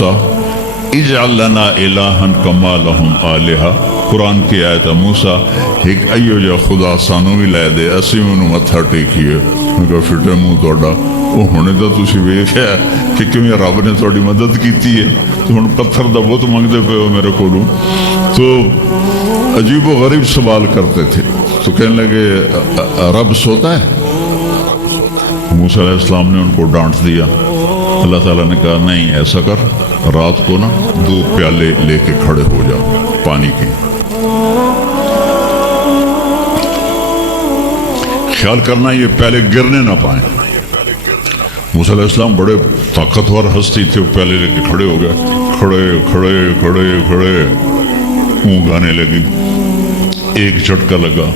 موسیٰ اجعل لنا الہن کما لہم آلہہ۔ قرآن کی آیت ہے موسیٰ ایک ایو جا خدا سانو بھی لے دے اسی منو متھا ٹیکیے۔ میں کہا فٹے منہ توڑا وہ ہونے دا تسی ویکھیا کہ کیویں رب نے تہاڈی مدد کیتی ہے تو ہن پتھر دا بت منگدے پے ہو میرے کولوں۔ تو عجیب و غریب سوال کرتے تھے۔ تو کہنے لگے رب سوتا ہے؟ موسیٰ علیہ السلام نے ان کو ڈانٹ دیا۔ اللہ تعالیٰ نے کہا نہیں، ایسا کر رات کو نا 2 پیالے لے کے کھڑے ہو جا پانی کے، خیال کرنا یہ پیالے گرنے نہ پائیں۔ موسیٰ علیہ السلام بڑے طاقتور ہستی تھے، وہ پیالے لے کے کھڑے ہو گئے، کھڑے کھڑے کھڑے کھڑے، اونگ آنے لگی۔ ایک جھٹکا لگا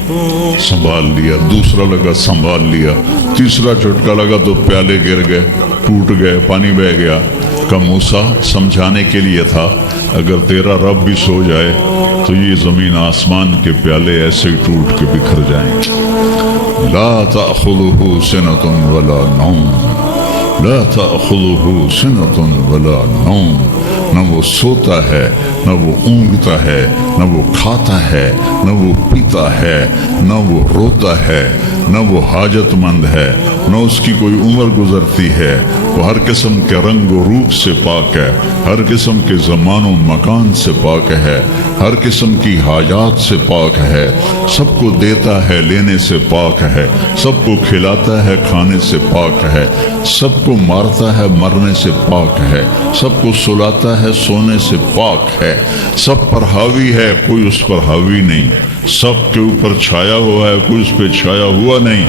سنبھال لیا، دوسرا لگا سنبھال لیا، تیسرا جھٹکا لگا تو پیالے گر گئے، ٹوٹ گئے، پانی بہہ گیا۔ کہ موسیٰ سمجھانے کے لیے تھا اگر تیرا رب بھی سو جائے تو یہ زمین آسمان کے پیالے ایسے ہی ٹوٹ کے بکھر جائیں گے۔ لا تأخذہ سنۃ ولا نوم، لا تأخذہ سنۃ ولا نوم۔ نہ وہ سوتا ہے، نہ وہ اونگتا ہے، نہ وہ کھاتا ہے، نہ وہ پیتا ہے، نہ وہ روتا ہے، نہ وہ حاجت مند ہے، نہ اس کی کوئی عمر گزرتی ہے۔ وہ ہر قسم کے رنگ و روپ سے پاک ہے، ہر قسم کے زمان و مکان سے پاک ہے، ہر قسم کی حاجات سے پاک ہے، سب کو دیتا ہے لینے سے پاک ہے، سب کو کھلاتا ہے کھانے سے پاک ہے، سب کو مارتا ہے مرنے سے پاک ہے، سب کو سلاتا ہے سونے سے پاک ہے، سب پر حاوی ہے کوئی اس پر حاوی نہیں، سب کے اوپر چھایا ہوا ہے کوئی اس پہ چھایا ہوا نہیں۔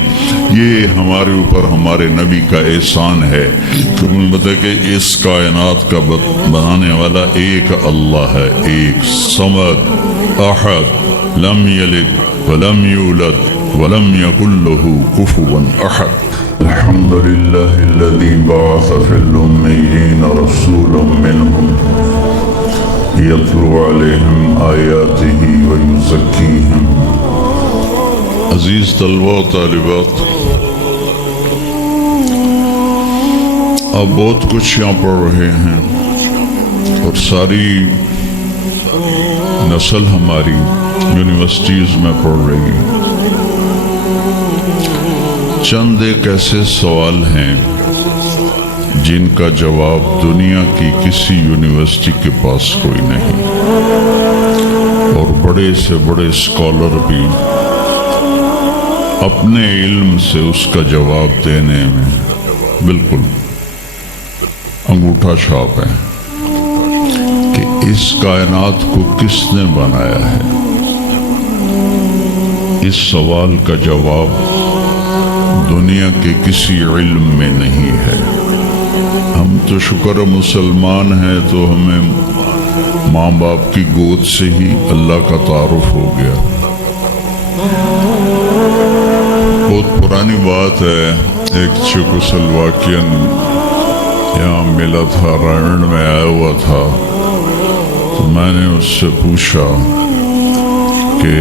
یہ ہمارے اوپر ہمارے نبی کا احسان ہے کہ انہوں نے بتایا کہ اس کائنات کا بنانے والا ایک اللہ ہے، ایک صمد احد لم یلد ولم یولد ولم یکن له کفوا احد۔ الحمد للہ الذی بعث فی الامیین رسولا منہم یتلو علیہم آیاتہ ویزکیہم۔ عزیز طلبہ و طالبات، آپ بہت کچھ یہاں پڑھ رہے ہیں اور ساری نسل ہماری یونیورسٹیز میں پڑھ رہی ہے۔ چند ایک ایسے سوال ہیں جن کا جواب دنیا کی کسی یونیورسٹی کے پاس کوئی نہیں، اور بڑے سے بڑے اسکالر بھی اپنے علم سے اس کا جواب دینے میں بالکل انگوٹھا چھاپ ہے کہ اس کائنات کو کس نے بنایا ہے۔ اس سوال کا جواب دنیا کے کسی علم میں نہیں ہے۔ ہم تو شکر مسلمان ہیں تو ہمیں ماں باپ کی گود سے ہی اللہ کا تعارف ہو گیا۔ بہت پرانی بات ہے، ایک چیکوسلواکین یہاں ملا تھا، رائنڈ میں آیا ہوا تھا، تو میں نے اس سے پوچھا کہ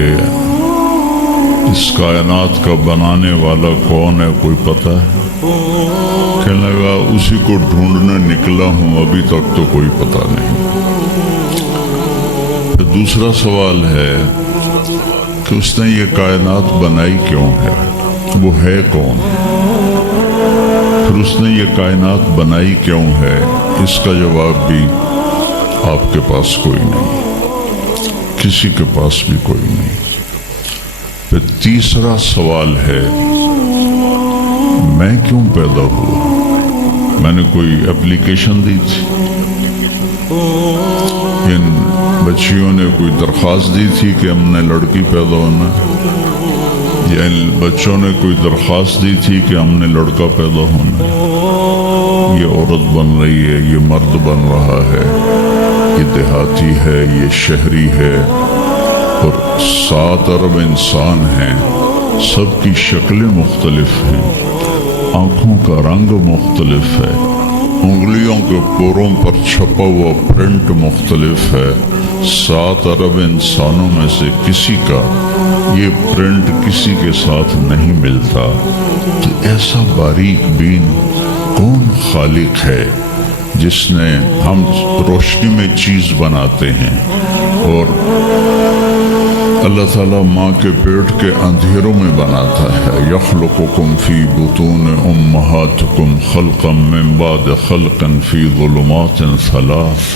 اس کائنات کا بنانے والا کون ہے، کوئی پتہ ہے؟ کہنے لگا اسی کو ڈھونڈنے نکلا ہوں، ابھی تک تو کوئی پتہ نہیں۔ پھر دوسرا سوال ہے کہ اس نے یہ کائنات بنائی کیوں ہے، وہ ہے کون؟ پھر اس نے یہ کائنات بنائی کیوں ہے، اس کا جواب بھی آپ کے پاس کوئی نہیں، کسی کے پاس بھی کوئی نہیں۔ پھر تیسرا سوال ہے میں کیوں پیدا ہوا؟ میں نے کوئی اپلیکیشن دی تھی؟ ان بچیوں نے کوئی درخواست دی تھی کہ ہم نے لڑکی پیدا ہونا ہے، یا ان بچوں نے کوئی درخواست دی تھی کہ ہم نے لڑکا پیدا ہونا ہے؟ یہ عورت بن رہی ہے، یہ مرد بن رہا ہے، یہ دیہاتی ہے، یہ شہری ہے، اور 7 ارب انسان ہیں، سب کی شکلیں مختلف ہیں، آنکھوں کا رنگ مختلف ہے، انگلیوں کے پوروں پر چھپا ہوا پرنٹ مختلف ہے۔ 7 ارب انسانوں میں سے کسی کا یہ پرنٹ کسی کے ساتھ نہیں ملتا۔ تو ایسا باریک بین کون خالق ہے جس نے ہم روشنی میں چیز بناتے ہیں، اور اللہ تعالیٰ ماں کے پیٹ کے اندھیروں میں بناتا ہے۔ یخلقکم فی بطون امہاتکم خلقا من بعد خلق فی ظلمات ثلاث۔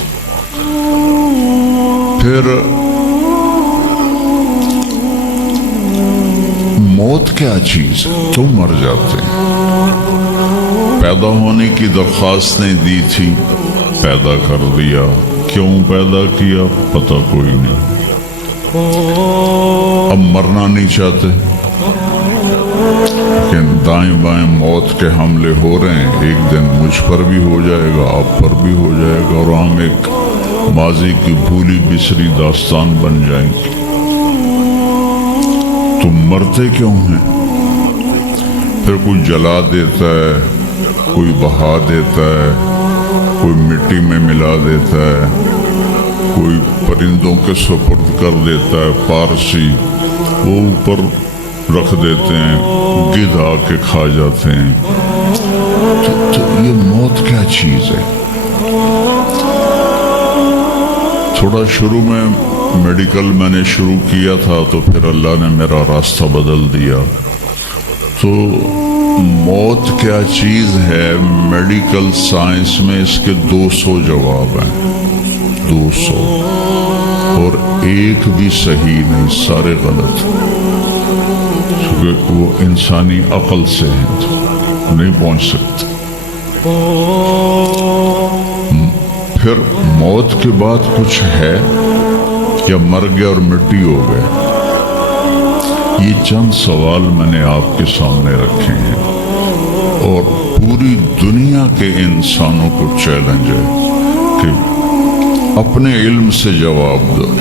پھر موت کیا چیز ہے؟ کیوں مر جاتے ہیں؟ پیدا ہونے کی درخواست نہیں دی تھی، پیدا کر دیا۔ کیوں پیدا کیا پتہ کوئی نہیں، اب مرنا نہیں چاہتے، لیکن دائیں بائیں موت کے حملے ہو رہے ہیں۔ ایک دن مجھ پر بھی ہو جائے گا، آپ پر بھی ہو جائے گا، اور ہم ایک ماضی کی بھولی بسری داستان بن جائیں گے۔ تم مرتے کیوں ہیں؟ پھر کوئی جلا دیتا ہے، کوئی بہا دیتا ہے، کوئی مٹی میں ملا دیتا ہے، کوئی پرندوں کے سپرد کر دیتا ہے، پارسی وہ اوپر رکھ دیتے ہیں، گدھ آ کے کھا جاتے ہیں۔ تو یہ موت کیا چیز ہے؟ تھوڑا شروع میں میڈیکل میں نے شروع کیا تھا، تو پھر اللہ نے میرا راستہ بدل دیا۔ تو موت کیا چیز ہے، میڈیکل سائنس میں اس کے 200 جواب ہیں، 200، اور ایک بھی صحیح نہیں، سارے غلط، کیونکہ وہ انسانی عقل سے ہیں، تو نہیں پہنچ سکتے۔ پھر موت کے بعد کچھ ہے یا مر گئے اور مٹی ہو گئے؟ یہ چند سوال میں نے آپ کے سامنے رکھے ہیں، اور پوری دنیا کے انسانوں کو چیلنج ہے کہ اپنے علم سے جواب دو،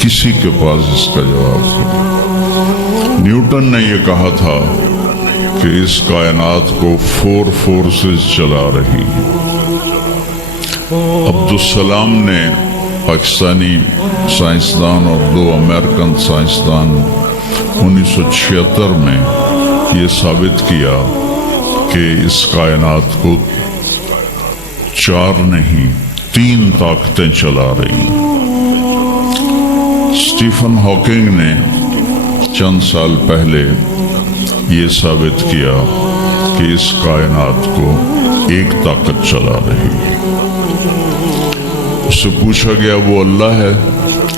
کسی کے پاس اس کا جواب نہیں۔ نیوٹن نے یہ کہا تھا کہ اس کائنات کو 4 فورسز چلا رہی ہیں۔ عبدالسلام نے، پاکستانی سائنسدان اور 2 امریکن سائنسدان، 1976 میں یہ ثابت کیا کہ اس کائنات کو 4 نہیں 3 طاقتیں چلا رہی ہیں۔ اسٹیفن ہاکنگ نے چند سال پہلے یہ ثابت کیا کہ اس کائنات کو ایک طاقت چلا رہی ہے۔ اس سے پوچھا گیا وہ اللہ ہے؟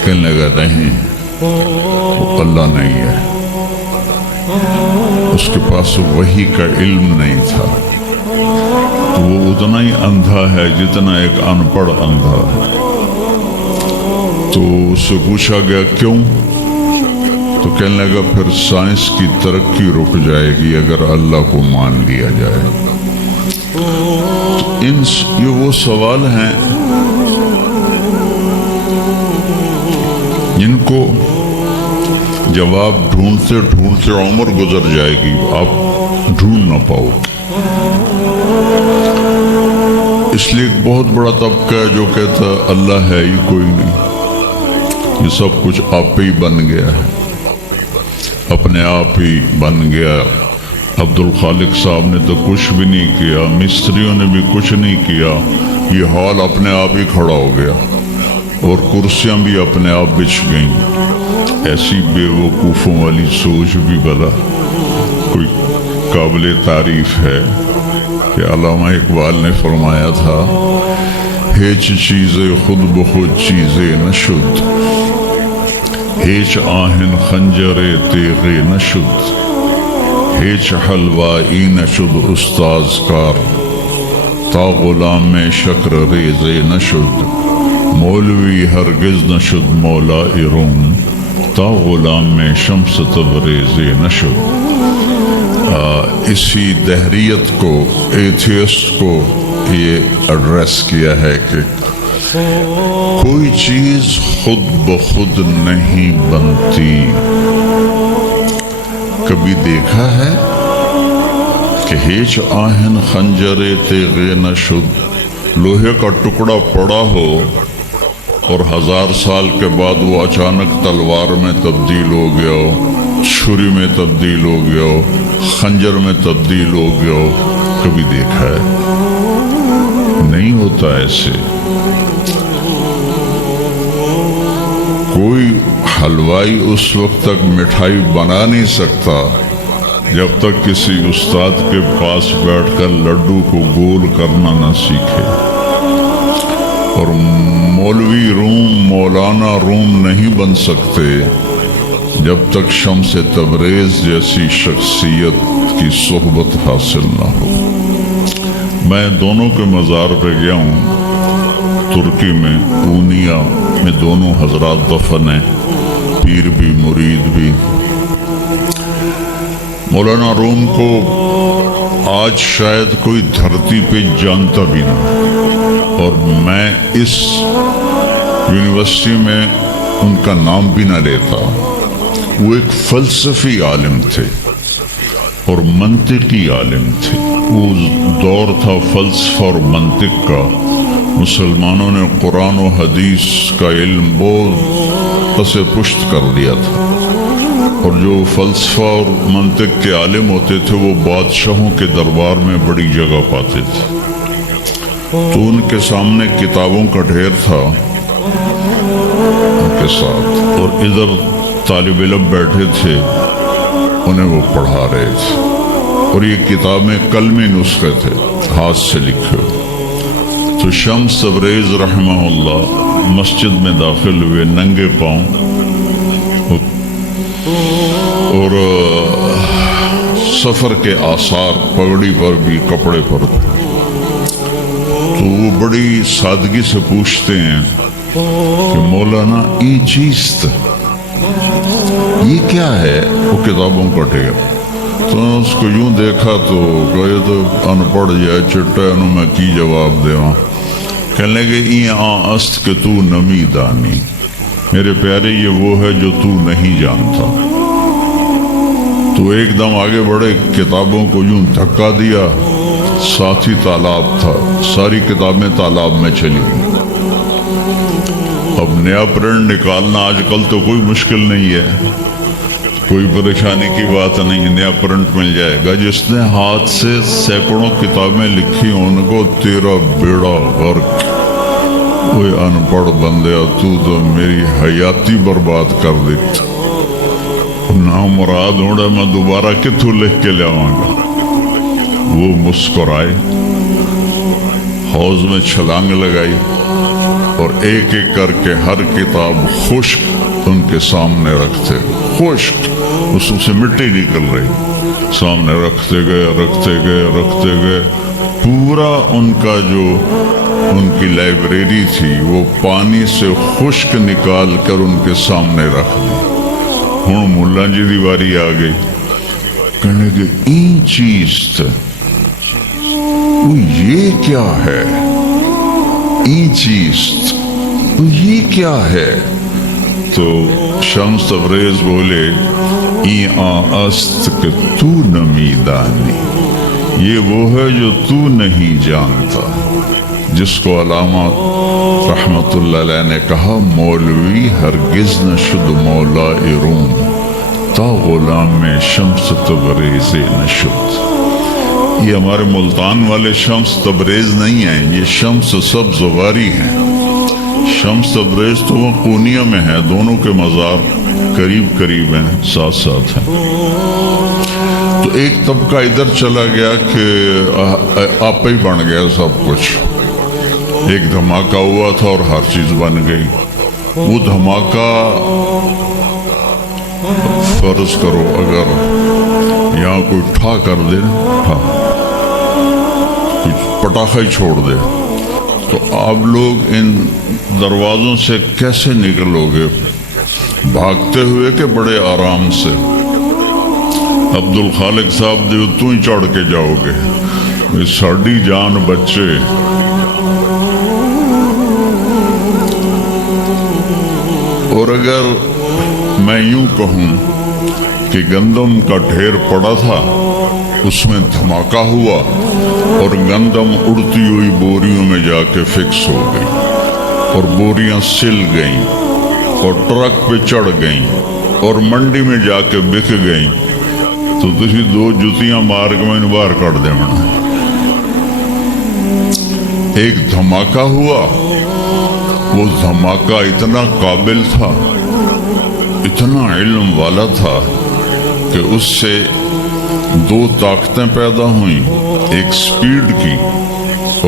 کہنے لگا نہیں، وہ اللہ نہیں ہے، اس کے پاس وحی کا علم نہیں تھا، وہ اتنا ہی اندھا ہے جتنا ایک ان پڑھ اندھا ہے۔ تو اس سے پوچھا گیا کیوں؟ تو کہنے لگا پھر سائنس کی ترقی رک جائے گی اگر اللہ کو مان لیا جائے۔ تو یہ وہ سوال ہیں جن کو جواب ڈھونڈتے ڈھونڈتے عمر گزر جائے گی، آپ ڈھونڈ نہ پاؤ۔ اس لیے ایک بہت بڑا طبقہ ہے جو کہتا ہے اللہ ہے ہی کوئی نہیں، یہ سب کچھ آپ ہی بن گیا ہے، اپنے آپ ہی بن گیا۔ عبد الخالق صاحب نے تو کچھ بھی نہیں کیا، مستریوں نے بھی کچھ نہیں کیا، یہ ہال اپنے آپ ہی کھڑا ہو گیا، اور کرسیاں بھی اپنے آپ بچھ گئیں۔ ایسی بے وقوفوں والی سوچ بھی بلا کوئی قابل تعریف ہے کہ علامہ اقبال نے فرمایا تھا، ہیچ چیزیں خود بخود چیزیں نشد، ہیچ آہن خنجر تیغے نشد، ہیچ حلوائی نشد استاذ کار، تا غلام میں شکر ریزے نشد، مولوی ہرگز نشد مولا روم، تا غلام میں شمس تبریزے نشد۔ اسی دہریت کو، ایتھیسٹ کو یہ ایڈریس کیا ہے کہ کوئی چیز خود بخود نہیں بنتی۔ کبھی دیکھا ہے کہ ہیچ آہن خنجر تیغے نشد، لوہے کا ٹکڑا پڑا ہو اور 1000 سال کے بعد وہ اچانک تلوار میں تبدیل ہو گیا ہو، چھری میں تبدیل ہو گیا ہو، خنجر میں تبدیل ہو گیا ہو؟ کبھی دیکھا ہے؟ ہوتا ایسے. کوئی حلوائی اس وقت تک مٹھائی بنا نہیں سکتا جب تک کسی استاد کے پاس بیٹھ کر لڈو کو گول کرنا نہ سیکھے. اور مولوی روم مولانا روم نہیں بن سکتے جب تک شمس تبریز جیسی شخصیت کی صحبت حاصل نہ ہو. میں دونوں کے مزار پہ گیا ہوں ترکی میں، اونیا میں. دونوں حضرات دفن ہیں، پیر بھی مرید بھی. مولانا روم کو آج شاید کوئی دھرتی پہ جانتا بھی نہ، اور میں اس یونیورسٹی میں ان کا نام بھی نہ لیتا. وہ ایک فلسفی عالم تھے اور منطقی عالم تھے. وہ دور تھا فلسفہ اور منطق کا. مسلمانوں نے قرآن و حدیث کا علم بہت پس پشت کر دیا تھا، اور جو فلسفہ اور منطق کے عالم ہوتے تھے وہ بادشاہوں کے دربار میں بڑی جگہ پاتے تھے. تو ان کے سامنے کتابوں کا ڈھیر تھا ان کے ساتھ، اور ادھر طالب علم بیٹھے تھے، انہیں وہ پڑھا رہے تھے. اور یہ کتابیں قلمی نسخے تھے، ہاتھ سے لکھے. تو شمس تبریز رحمہ اللہ مسجد میں داخل ہوئے ننگے پاؤں، اور سفر کے آثار پگڑی پر بھی، کپڑے پر بھی. تو وہ بڑی سادگی سے پوچھتے ہیں کہ مولانا یہ چیز یہ کیا ہے؟ وہ کتابوں کا ڈھیر. تو اس کو یوں دیکھا تو یہ تو ان پڑھ جائے چٹا انہوں میں کی جواب دے. کہنے لگے این است کہ تو نمی دانی. میرے پیارے یہ وہ ہے جو تو نہیں جانتا. تو ایک دم آگے بڑھے، کتابوں کو یوں دھکا دیا، ساتھ ہی تالاب تھا، ساری کتابیں تالاب میں چلی گئی. اب نیا پرنٹ نکالنا آج کل تو کوئی مشکل نہیں ہے، کوئی پریشانی کی بات نہیں، نیا پرنٹ مل جائے گا. جس نے ہاتھ سے سینکڑوں کتابیں لکھی ان کو تیرا بیڑا غرق. وہ ان پڑھ بندیا، تو میری حیاتی برباد کر دیتا. نامراد ہوڑا میں دوبارہ کتوں لکھ کے لیاواں گا. وہ مسکرائے، حوض میں چھلانگ لگائی، اور ایک ایک کر کے ہر کتاب خشک ان کے سامنے رکھتے، خشک اس سے مٹی نکل رہی، سامنے رکھتے گئے رکھتے گئے رکھتے گئے. پورا ان کا جو ان کی لائبریری تھی وہ پانی سے خشک نکال کر ان کے سامنے رکھ دی. ہوں ملا جی دی واری آ گئی. کہنے کہ این چیز تھا، یہ کیا ہے؟ این چیز یہ کیا ہے؟ تو شمس تبریز بولے این است کہ تو نمی دانی. یہ وہ ہے جو تو نہیں جانتا. جس کو علامہ رحمت اللہ علیہ نے کہا مولوی ہرگز نہ شد مولا روم تا غلام میں شمس تبریز نہ شد. یہ ہمارے ملتان والے شمس تبریز نہیں ہیں، یہ شمس سبز واری ہیں. شمس تبریز تو وہ قونیہ میں ہے، دونوں کے مزار قریب قریب ہیں، ساتھ ساتھ ہیں. تو ایک طبقہ ادھر چلا گیا کہ آپ ہی بن گیا سب کچھ. ایک دھماکہ ہوا تھا اور ہر چیز بن گئی. وہ دھماکہ فرض کرو اگر یہاں کوئی ٹھا کر دے، کچھ پٹاخہ ہی چھوڑ دے، تو آپ لوگ ان دروازوں سے کیسے نکلو گے؟ بھاگتے ہوئے کہ بڑے آرام سے؟ عبد الخالق صاحب جو تو ہی چڑھ کے جاؤ گے، ساڑی جان بچے. اور اگر میں یوں کہوں کہ گندم کا ڈھیر پڑا تھا، اس میں دھماکہ ہوا اور گندم اڑتی ہوئی بوریوں میں جا کے فکس ہو گئی، اور بوریاں سل گئیں اور ٹرک پہ چڑھ گئیں اور منڈی میں جا کے بک گئیں، تو تسی دو جتیاں مار کے میں باہر کٹ دے. ایک دھماکہ ہوا، وہ دھماکہ اتنا قابل تھا، اتنا علم والا تھا کہ اس سے دو طاقتیں پیدا ہوئیں، ایک سپیڈ کی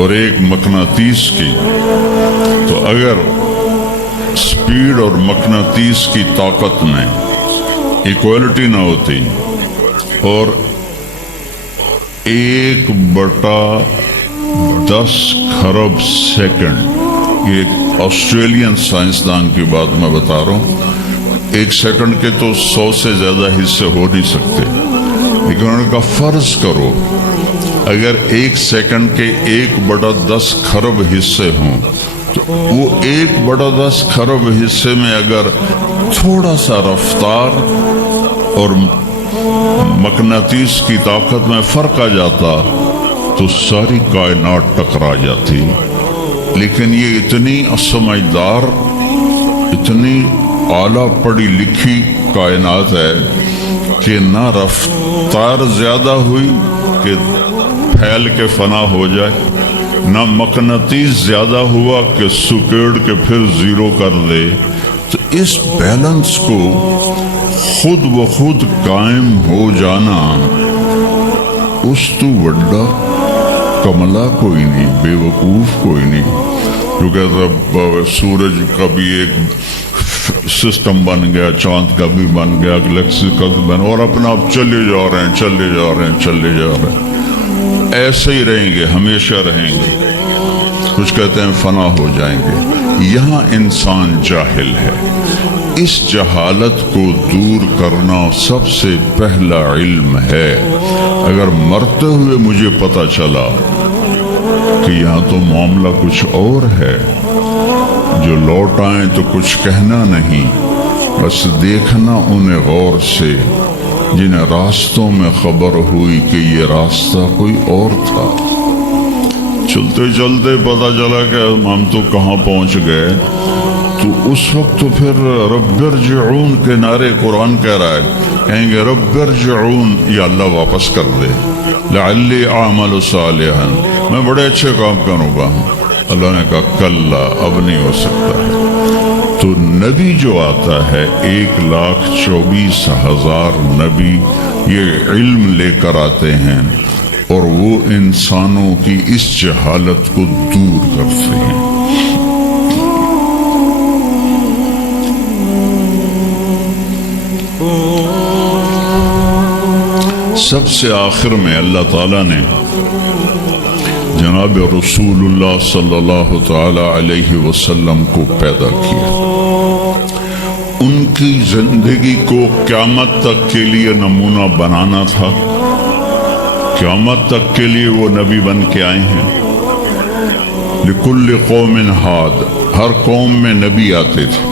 اور ایک مقناطیس کی۔ تو اگر سپیڈ اور مقناطیس کی طاقت میں ایکوالٹی نہ ہوتی اور 1/10 خرب سیکنڈ، یہ آسٹریلین سائنسدان کی بات میں بتا رہا ہوں، 1 سیکنڈ کے تو 100 سے زیادہ حصے ہو نہیں سکتے، لیکن انہوں نے کہا فرض کرو اگر 1 سیکنڈ کے 1/10 خرب حصے ہوں تو وہ 1/10 خرب حصے میں اگر تھوڑا سا رفتار اور مقناطیس کی طاقت میں فرق آ جاتا تو ساری کائنات ٹکرا جاتی۔ لیکن یہ اتنی سمجھدار، اتنی اعلیٰ پڑھی لکھی کائنات ہے کہ نہ رفتار زیادہ ہوئی کہ پھیل کے فنا ہو جائے، نہ مقناطیس زیادہ ہوا کہ سکیڑ کے پھر زیرو کر دے۔ تو اس بیلنس کو خود بخود قائم ہو جانا اس تو وڈا کملا کوئی نہیں، بے وقوف کوئی نہیں۔ جو کہتا سورج کا بھی ایک سسٹم بن گیا، چاند کا بھی بن گیا، گلیکسی کا بھی بن، اور اپنا آپ چلے جا رہے ہیں، چلے جا رہے ہیں، چلے جا رہے ہیں، ایسے ہی رہیں گے، ہمیشہ رہیں گے۔ کچھ کہتے ہیں فنا ہو جائیں گے۔ یہاں انسان جاہل ہے، اس جہالت کو دور کرنا سب سے پہلا علم ہے۔ اگر مرتے ہوئے مجھے پتا چلا کہ یہاں تو معاملہ کچھ اور ہے، جو لوٹ آئیں تو کچھ کہنا نہیں، بس دیکھنا انہیں غور سے جنہیں راستوں میں خبر ہوئی کہ یہ راستہ کوئی اور تھا۔ چلتے چلتے پتا چلا کہ ہم تو کہاں پہنچ گئے، تو اس وقت تو پھر رب ارجعون کے نعرے قرآن کہہ رہا ہے، کہیں گے رب ارجعون، یا اللہ واپس کر دے، لعلی اعمل صالحا، میں بڑے اچھے کام کروں گا۔ اللہ نے کہا کلا، اب نہیں ہو سکتا ہے۔ تو نبی جو آتا ہے 1,24,000 نبی یہ علم لے کر آتے ہیں اور وہ انسانوں کی اس جہالت کو دور کرتے ہیں۔ سب سے آخر میں اللہ تعالیٰ نے جناب رسول اللہ صلی اللہ تعالی علیہ وسلم کو پیدا کیا، ان کی زندگی کو قیامت تک کے لیے نمونہ بنانا تھا۔ قیامت تک کے لیے وہ نبی بن کے آئے ہیں۔ لکل قوم ہاد، ہر قوم میں نبی آتے تھے،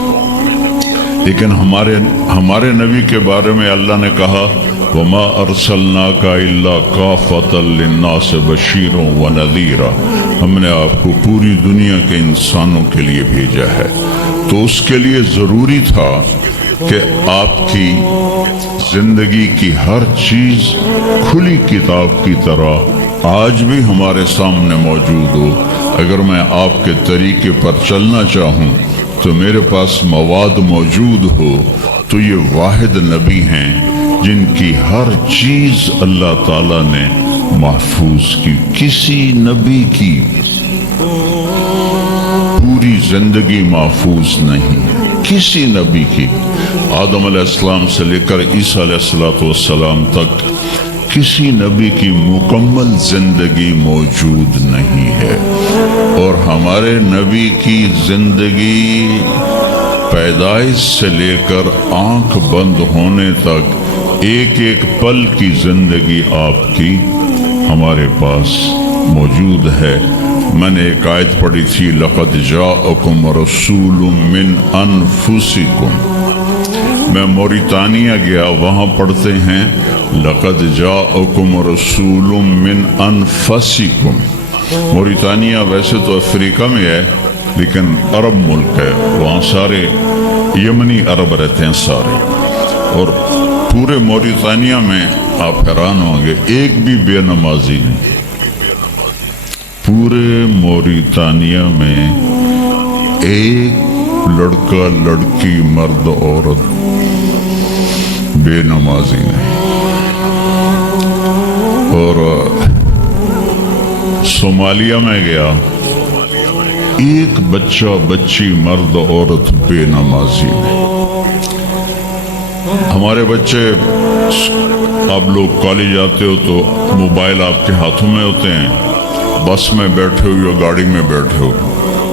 لیکن ہمارے نبی کے بارے میں اللہ نے کہا وما ارسلناک الا کافۃ للناس بشیرا ونذیرا، ہم نے آپ کو پوری دنیا کے انسانوں کے لیے بھیجا ہے۔ تو اس کے لیے ضروری تھا کہ آپ کی زندگی کی ہر چیز کھلی کتاب کی طرح آج بھی ہمارے سامنے موجود ہو۔ اگر میں آپ کے طریقے پر چلنا چاہوں تو میرے پاس مواد موجود ہو، تو یہ واحد نبی ہیں جن کی ہر چیز اللہ تعالیٰ نے محفوظ کی۔ کسی نبی کی پوری زندگی محفوظ نہیں، کسی نبی کی، آدم علیہ السلام سے لے کر عیسیٰ علیہ السلام تک کسی نبی کی مکمل زندگی موجود نہیں ہے۔ اور ہمارے نبی کی زندگی پیدائش سے لے کر آنکھ بند ہونے تک ایک ایک پل کی زندگی آپ کی ہمارے پاس موجود ہے۔ میں نے ایک آیت پڑھی تھی لقد جاءکم رسول من انفسکم، میں موریتانیہ گیا، وہاں پڑھتے ہیں لقد جاءکم رسول من انفسکم۔ موریتانیہ ویسے تو افریقہ میں ہے لیکن عرب ملک ہے، وہاں سارے یمنی عرب رہتے ہیں سارے، اور پورے موریتانیہ میں آپ حیران ہوں گے ایک بھی بے نمازی نہیں، پورے موریتانیہ میں ایک لڑکا لڑکی مرد عورت بے نمازی نہیں. اور صومالیہ میں گیا، ایک بچہ بچی مرد عورت بے نمازی نہیں. ہمارے بچے، آپ لوگ کالج جاتے ہو تو موبائل آپ کے ہاتھوں میں ہوتے ہیں، بس میں بیٹھے ہو یا گاڑی میں بیٹھے ہو،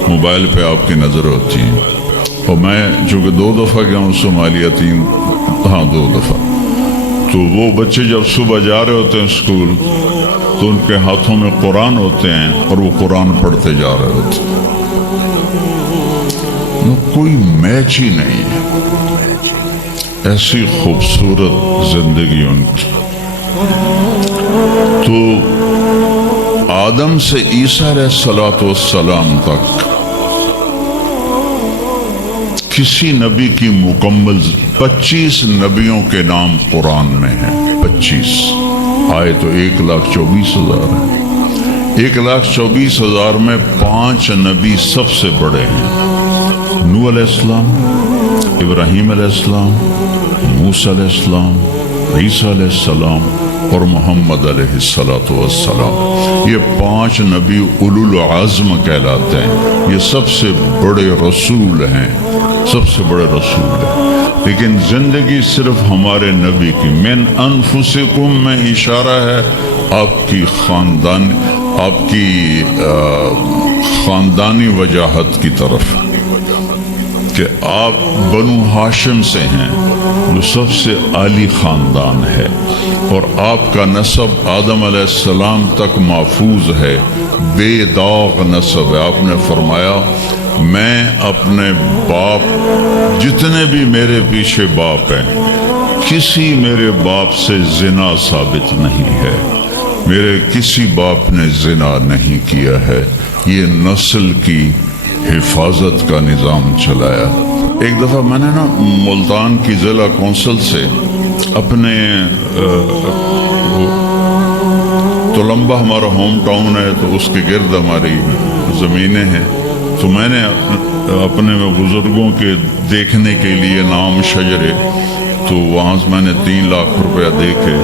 موبائل پہ آپ کی نظر ہوتی ہے. اور میں چونکہ 2 دفعہ گیا ہوں صومالیہ، 2 دفعہ، تو وہ بچے جب صبح جا رہے ہوتے ہیں اسکول تو ان کے ہاتھوں میں قرآن ہوتے ہیں اور وہ قرآن پڑھتے جا رہے ہوتے ہیں. کوئی میچ ہی نہیں ہے. ایسی خوبصورت زندگی ان کی. تو آدم سے عیسیٰ علیہ السلام تک کسی نبی کی مکمل 25 نبیوں کے نام قرآن میں ہیں. 25 آئے تو 1,24,000 ہیں. 1,24,000 میں 5 نبی سب سے بڑے ہیں: نوح علیہ السلام، ابراہیم علیہ السلام، موسیٰ علیہ السلام، عیسیٰ علیہ السلام اور محمد علیہ السلام. یہ 5 نبی اولو العزم کہلاتے ہیں. یہ سب سے بڑے رسول ہیں، سب سے بڑے رسول ہیں. لیکن زندگی صرف ہمارے نبی کی. من انفسکم میں اشارہ ہے آپ کی خاندانی وجاہت کی طرف، کہ آپ بنو ہاشم سے ہیں جو سب سے عالی خاندان ہے، اور آپ کا نسب آدم علیہ السلام تک محفوظ ہے، بے داغ نسب ہے. آپ نے فرمایا میں اپنے باپ، جتنے بھی میرے پیچھے باپ ہیں، کسی میرے باپ سے زنا ثابت نہیں ہے، میرے کسی باپ نے زنا نہیں کیا ہے. یہ نسل کی حفاظت کا نظام چلایا. ایک دفعہ میں نے ملتان کی ضلع کونسل سے اپنے تلمبہ ہمارا ہوم ٹاؤن ہے تو اس کے گرد ہماری زمینیں ہیں، تو میں نے اپنے بزرگوں کے دیکھنے کے لیے نام شجرے، تو وہاں سے میں نے 3 لاکھ روپیہ دے کے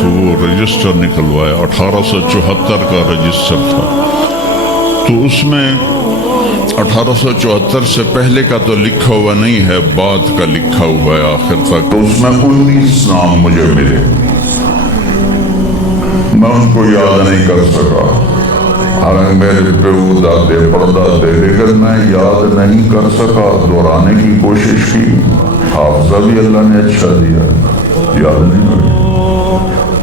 تو وہ رجسٹر نکلوایا. 1874 کا رجسٹر تھا. تو اس میں 1874 سے پہلے کا تو لکھا ہوا نہیں ہے، بعد کا لکھا ہوا ہے آخر تک. تو اس میں 19 نام مجھے ملے. میں ان کو یاد نہیں کر سکا، حالانکہ میرے پیو دادے پردادے، لیکن میں یاد نہیں کر سکا. دہرانے کی کوشش کی، حافظہ بھی اللہ نے اچھا دیا، یاد نہیں کر.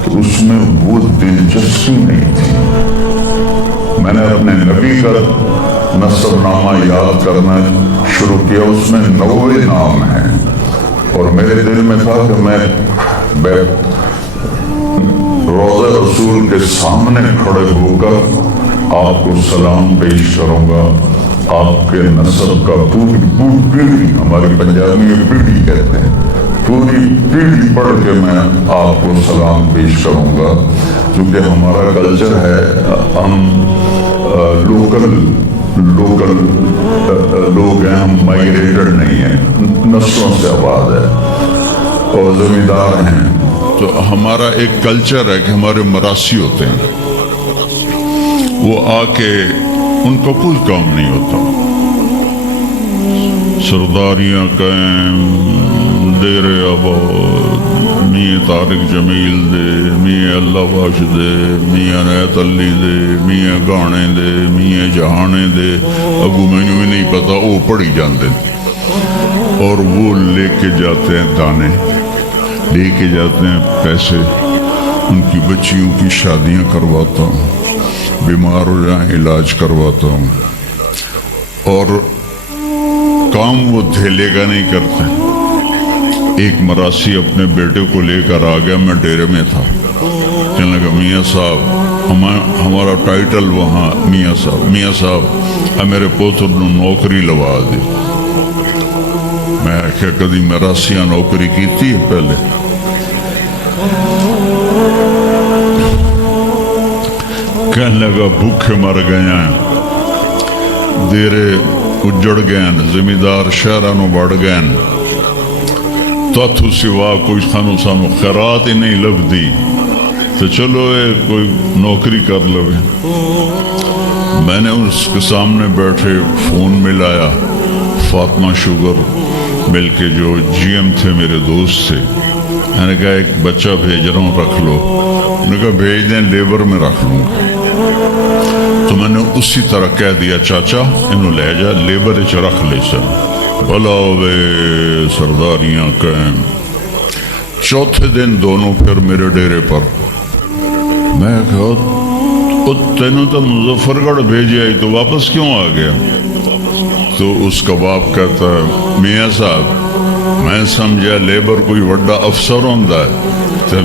تو اس میں وہ دلچسپی نہیں تھی. میں نے اپنے نبی کا نسب نامہ یاد کرنا شروع کیا. اس میں 90 نام ہیں، اور میرے دل میں تھا کہ میں روضہ رسول کے سامنے کھڑے ہو کر آپ کو سلام پیش کروں گا. آپ کے نسب کا پوری پیڑھی، ہماری پنجابی میں پیڑھی کہتے ہیں، پوری پیڑھی پڑھ کے میں آپ کو سلام پیش کروں گا. کیونکہ ہمارا کلچر ہے، ہم لوکل لوگ ہیں، ہم مائگریٹڈ نہیں ہیں، نسلوں سے آباد ہے اور زمیندار ہیں. تو ہمارا ایک کلچر ہے کہ ہمارے مراسی ہوتے ہیں، وہ آ کے ان کا کوئی کام نہیں ہوتا، سرداریاں قائم، دیر آباد، میاں طارق جمیل دے، میاں اللہ بخش دے، میاں نیت علی دے، میاں گانے دے، میاں جہانے دے. اگو مینو بھی نہیں پتا، وہ پڑھی جاندے اور وہ لے کے جاتے ہیں دانے، لے کے جاتے ہیں پیسے. ان کی بچیوں کی شادیاں کرواتا ہوں، بیمار ہو جائیں علاج کرواتا ہوں. اور کام وہ دھیلے کا نہیں کرتے. ایک مراسی اپنے بیٹے کو لے کر آ گیا، میں ڈیرے میں تھا، کہنے لگا میاں صاحب ہمارا ٹائٹل وہاں میاں صاحب میرے پوتر نو نوکری لوا دی. میں کیا کدی مراسیاں نوکری کی تھی پہلے؟ کہنے لگا بھوکے مر گئے ہیں، دیرے اجڑ گئے، زمیندار شہرانوں بڑھ گئے، تو سوا کوئی سانو خیرات ہی نہیں لبدی، تو چلو کوئی نوکری کر لو۔ میں نے اس کے سامنے بیٹھے فون ملایا، فاطمہ شوگر مل کے جو جی ایم تھے میرے دوست تھے، میں نے کہا ایک بچہ بھیج رہا ہوں رکھ لو، انہوں نے کہا بھیج دیں لیبر میں رکھ لوں گا۔ تو میں نے اسی طرح کہہ دیا چاچا انہوں لے جا لیبر اچ رکھ لے سن، بھلا ہوئے سرداریاں قائم۔ چوتھے دن دونوں پھر میرے ڈیرے پر، میں کہا تینوں تو مظفر گڑھ بھیجے آئی تو واپس کیوں آ گیا؟ تو اس کا باپ کہتا ہے میاں صاحب میں سمجھا لیبر کوئی وڈا افسر ہوندا ہے، تو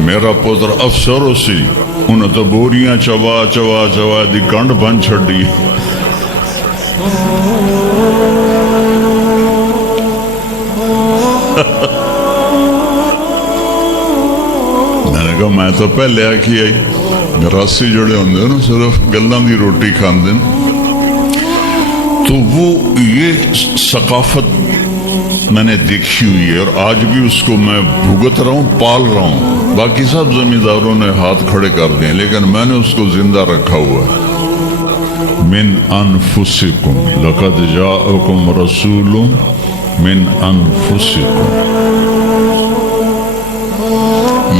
میرا پتر افسر ہو سی، انہیں تو بوریاں چوا چوا چوا دی کنڈ بن چھڑی۔ میں نے کہا میں تو پہلے آکی آئی، گراسی جڑے ہوندے نا صرف گلاں دی روٹی کھاندے۔ تو وہ یہ ثقافت میں نے دیکھی ہوئی ہے اور آج بھی اس کو میں بھگت رہا ہوں، پال رہا ہوں۔ باقی سب زمینداروں نے ہاتھ کھڑے کر دیے لیکن میں نے اس کو زندہ رکھا ہوا ہے۔ من انفسکم لقد جاءکم رسول من انفسکم۔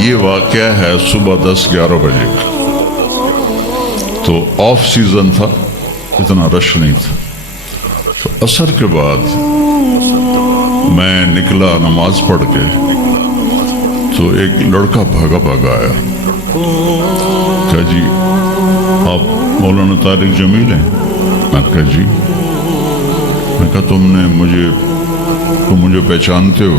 یہ واقعہ ہے صبح 10-11 بجے کا، تو آف سیزن تھا، اتنا رش نہیں تھا۔ تو عصر کے بعد میں نکلا نماز پڑھ کے، تو ایک لڑکا بھاگا بھاگا آیا، کہا جی آپ مولانا طارق جمیل ہیں؟ میں کہا جی۔ میں کہا تم مجھے پہچانتے ہو؟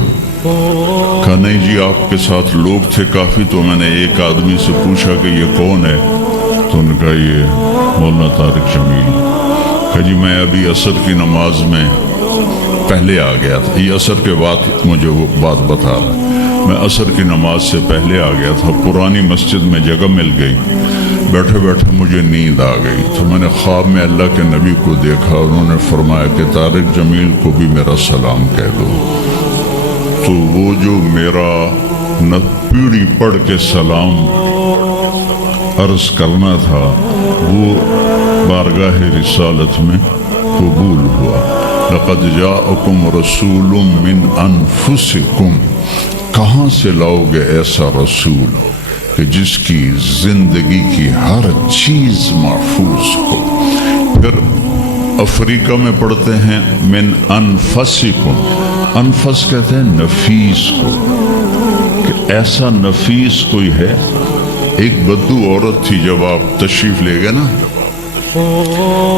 کہا نہیں جی آپ کے ساتھ لوگ تھے کافی، تو میں نے ایک آدمی سے پوچھا کہ یہ کون ہے، تو انہوں نے کہا یہ مولانا طارق جمیل۔ کہا جی میں ابھی عصر کی نماز میں پہلے آ گیا تھا، یہ عصر کے بعد مجھے وہ بات بتا رہا ہے، میں عصر کی نماز سے پہلے آ گیا تھا، پرانی مسجد میں جگہ مل گئی، بیٹھے بیٹھے مجھے نیند آ گئی، تو میں نے خواب میں اللہ کے نبی کو دیکھا، انہوں نے فرمایا کہ طارق جمیل کو بھی میرا سلام کہہ دو۔ تو وہ جو میرا پیڑھی پڑھ کے سلام عرض کرنا تھا وہ بارگاہ رسالت میں قبول ہوا۔ لقد جاءکم رسول من انفسکم، کہاں سے لاؤ گے ایسا رسول کہ جس کی زندگی کی ہر چیز محفوظ ہو۔ پھر افریقہ میں پڑھتے ہیں من انفسکم، انفس کہتے ہیں نفیس کو، کہ ایسا نفیس کوئی ہے۔ ایک بدو عورت تھی، جب آپ تشریف لے گئے نا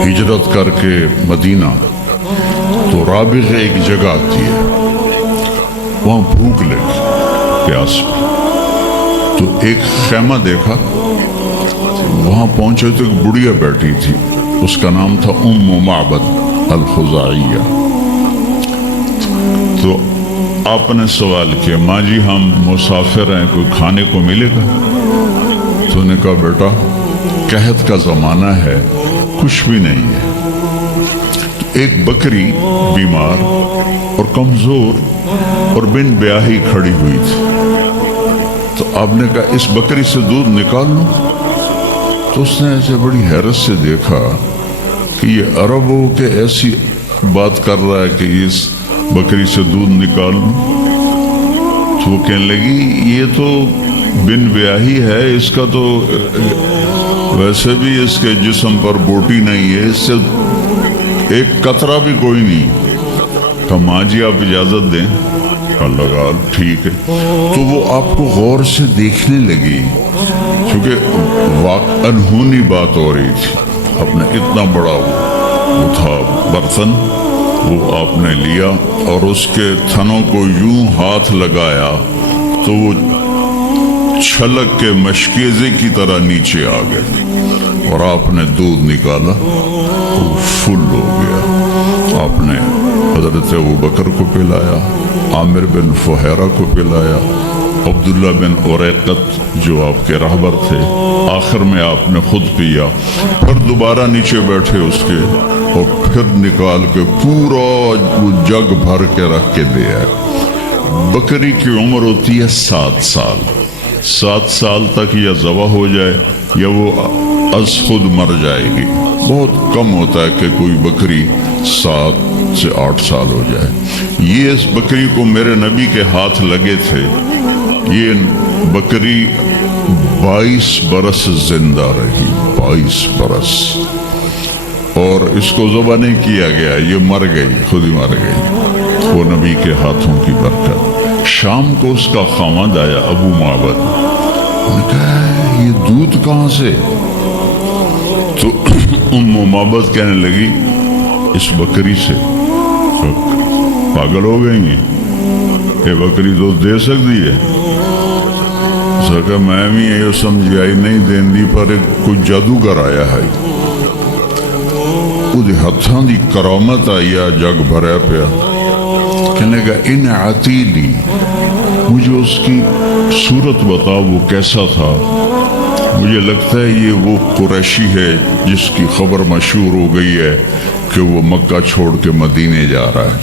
ہجرت کر کے مدینہ، تو رابغ ایک جگہ آتی ہے، وہاں بھوک لگی، پیاس پہ، تو ایک خیمہ دیکھا، وہاں پہنچے تو ایک بڑھیا بیٹھی تھی، اس کا نام تھا ام معبد الخزاعیہ۔ تو آپ نے سوال کیا ماں جی ہم مسافر ہیں، کوئی کھانے کو ملے گا؟ تو نے کہا بیٹا قحط کا زمانہ ہے، کچھ بھی نہیں ہے۔ ایک بکری بیمار اور کمزور اور بن بیاہی کھڑی ہوئی تھی، تو آپ نے کہا اس بکری سے دودھ نکال لوں؟ تو اس نے ایسے بڑی حیرت سے دیکھا کہ یہ عرب ہو کہ ایسی بات کر رہا ہے کہ اس بکری سے دودھ نکال لوں؟ تو وہ کہنے لگی یہ تو بن بیاہی ہے، اس کا تو ویسے بھی اس کے جسم پر بوٹی نہیں ہے، اس سے ایک قطرہ بھی کوئی نہیں۔ تو ماں جی آپ اجازت دیں؟ اللہ کا ٹھیک ہے۔ تو وہ آپ کو غور سے دیکھنے لگی، کیونکہ انہونی بات ہو رہی تھی۔ اپنے اتنا بڑا وہ تھا برتن، وہ آپ نے لیا اور اس کے تھنوں کو یوں ہاتھ لگایا تو وہ چھلک کے مشکیزے کی طرح نیچے آ گئے، اور آپ نے دودھ نکالا، وہ فل ہو گیا۔ آپ نے حضرت ابوبکر کو پلایا، عامر بن فہیرہ کو پلایا، عبداللہ بن اوریقت جو آپ کے راہبر تھے، آخر میں آپ نے خود پیا، پھر دوبارہ نیچے بیٹھے اس کے، اور پھر نکال کے پورا وہ جگ بھر کے رکھ کے دیا۔ بکری کی عمر ہوتی ہے 7 سال، 7 سال تک یا ذبح ہو جائے یا وہ از خود مر جائے گی۔ بہت کم ہوتا ہے کہ کوئی بکری 7 سے 8 سال ہو جائے۔ یہ اس بکری کو میرے نبی کے ہاتھ لگے تھے، یہ بکری 22 برس زندہ رہی، 22 برس، اور اس کو ذبح نہیں کیا گیا، یہ مر گئی، خود ہی مر گئی، وہ نبی کے ہاتھوں کی برکت۔ شام کو اس کا خامد آیا ابو معبد، نے کہا یہ دودھ کہاں سے؟ تو ام معبد کہنے لگی اس بکری سے۔ پاگل ہو گئی ہیں، یہ بکری تو دے سکتی ہے؟ سکا میں بھی یہ سمجھائی نہیں دین دی، پر کوئی جادوگر آیا ہے، وہ ہاتھاں دی کرامت آئی، جگ بھریا پیا۔ کہنے لگا ان عتیلی، مجھے اس کی صورت بتاؤ وہ کیسا تھا، مجھے لگتا ہے یہ وہ قریشی ہے جس کی خبر مشہور ہو گئی ہے کہ وہ مکہ چھوڑ کے مدینے جا رہا ہے۔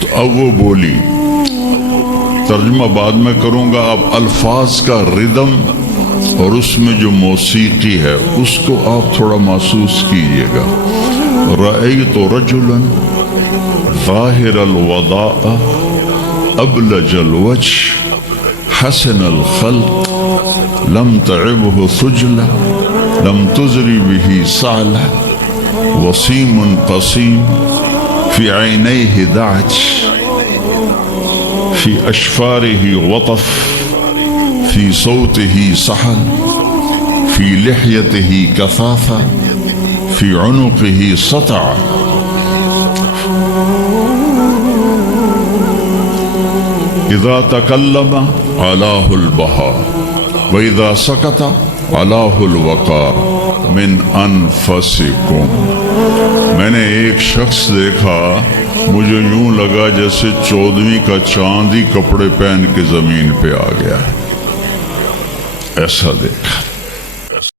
تو اب وہ بولی، ترجمہ بعد میں کروں گا، اب الفاظ کا ردم اور اس میں جو موسیقی ہے اس کو آپ تھوڑا محسوس کیجئے گا۔ رأیت رجلا ظاہر الوضاء ابلج الوجه حسن الخلق لم تعبه ثجلة لم تزري به صعلة وسيم قصيم في عينيه دعج في أشفاره وطف في صوته صحل في لحيته كثافة في عنقه سطع إذا تكلم علاه البهاء وإذا سكت علاه الوقار من أنفسكم۔ میں نے ایک شخص دیکھا، مجھے یوں لگا جیسے 14ویں کا چاند ہی کپڑے پہن کے زمین پہ آ گیا ہے، ایسا دیکھا۔